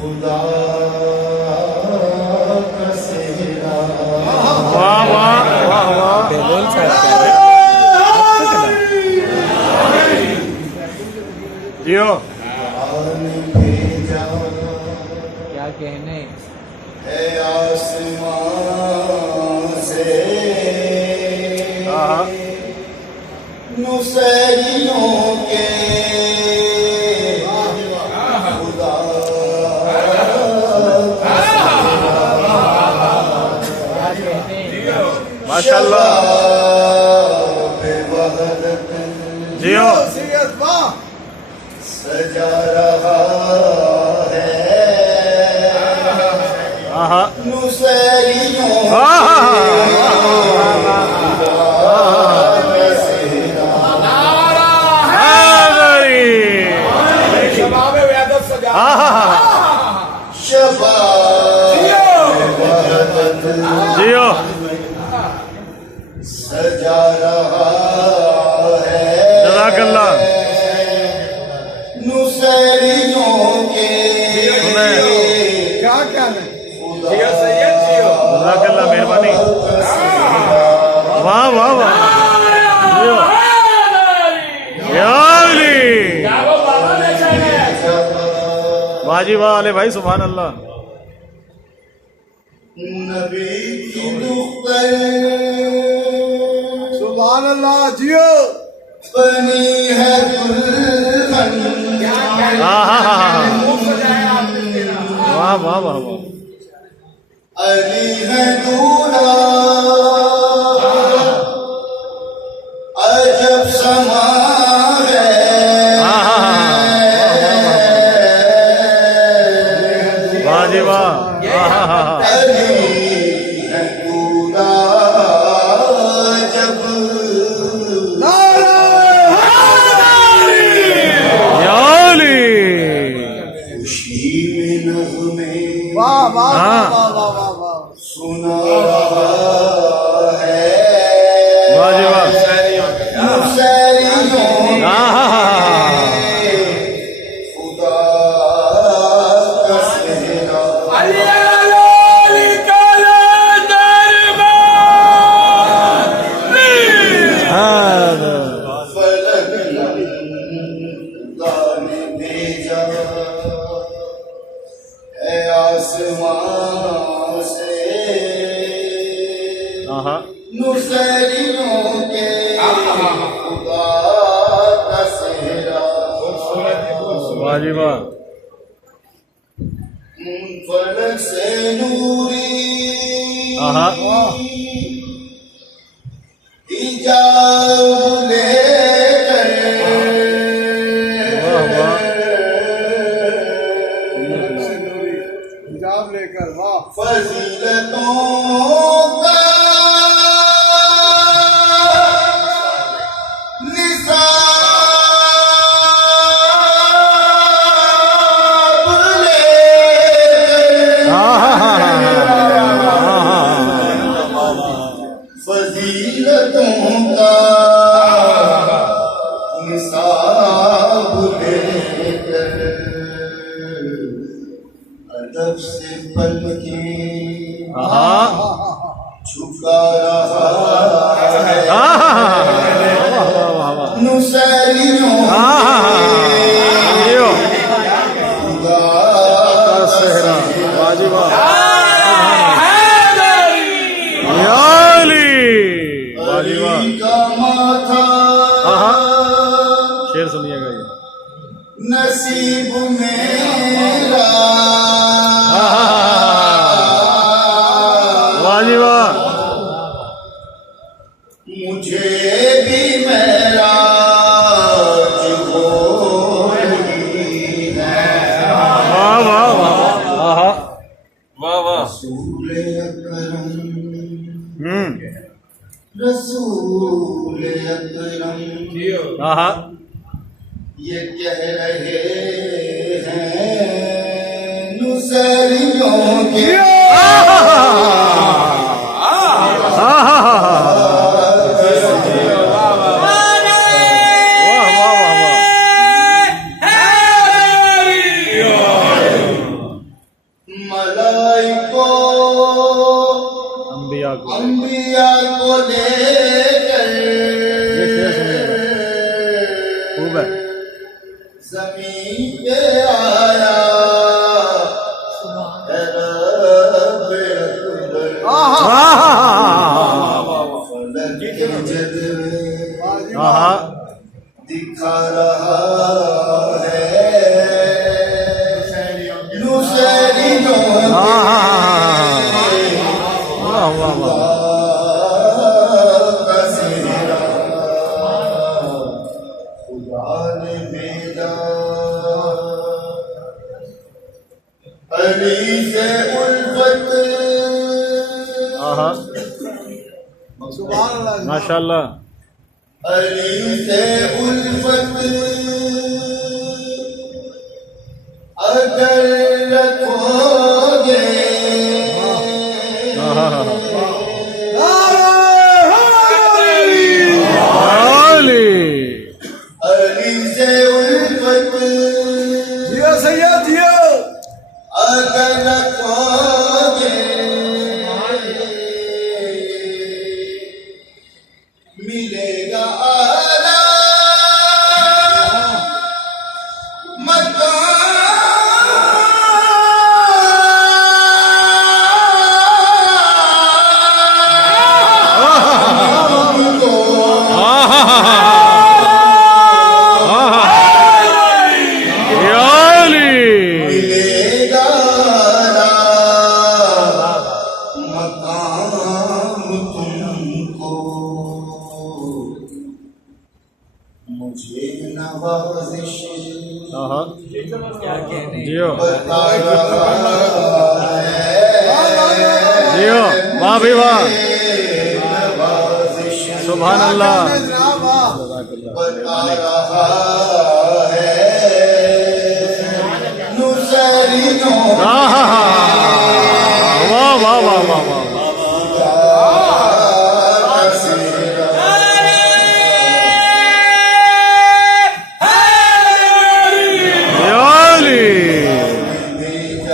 खुदा का सेहरा। वाह वाह वाह वाह बेलोल साहब जियो आने भेजा क्या कहने है आसमान से हाँ नुसैरियों के खुदा क्या कहने माशाल्लाह बेवहदत जियो सजा रहा है हाँ नुसैरियों जियो सजा रहा है जज़ाकल्लाह नुसैरियों के क्या क्या है जज़ाकल्लाह मेहरबानी वाह वाह वाह जियो या अली वाह जी वाह अले भाई सुभान अल्लाह नबी की दुख्तर सुभान अल्लाह जियो बनी है दुल्हन हाँ हाँ हाँ हाँ वाह वाह वाह वाह अली है दूल्हा अजब समा है हाँ हाँ वाह जी वाह हाँ हाँ हाँ अली है दूल्हा अजब या अली खुशी में नग़्मे वाह वाह हाँ। वाह वाह वाह वाह सुना रहा है वाह जी वाह नुसैरियों हाँ हाँ हाँ हाँ खुदा का सेहरा। हाँ फलक खुदा ने भेजा है आसमान से हाँ नुसैरियों के खुदा का सेहरा। वाह जी वाह फलक से नूरी हाँ हिजाब लेकर वाह वाह हिजाब लेकर वाह फजीलतों का निसाब लेकर हाँ हाँ हाँ हाँ फजीलतों का निसाब लेकर अदब से पलके हाँ झुका रहा है हाँ नुसैरियों जियो खुदा सेहरा वाह जी वाह या अली वाह जी वाह का माथा हाँ शेर सुनिएगा ये नसीब मेरा वाह जी वाह मुझे भी मेरा हो रही है वाह वाह वाह वाह वाह रसूल अकरम हम्म रसूल अकरम हाँ ये कह रहे हैं नुसैरियों के अंबिया को लेकर ये शेर सुनिएगा खूब है ज़मीन पे आया है रब अकबर। फलक के जलवे आहा दिखा रहा है नुसैरियों वाह वाह वाह का सेहरा खुदा ने भेजा अली से उल्फत आहा सुभान अल्लाह माशाल्लाह अली से उल्फत अगर रखोगे अली से उल्फत जियो सैयद जियो अगर रखोगे मिलेगा आला मिलेगा मकाम तुमको मुझे नवाजिश आहा क्या कहने जियो बता रहा है जियो वाह भी वाह नवाजिश सुभान अल्लाह जनाब वाह बता रहा है नुसैरियों आहा वाह वाह वाह वाह वाह का सेहरा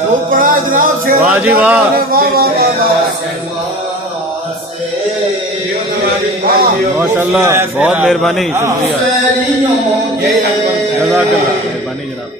वो पड़ा जनाब शेर वाह जी वाह। वाह वाह माशाल्लाह बहुत मेहरबानी शुक्रिया नुसैरियों के जज़ाकल्लाह मेहरबानी जनाब।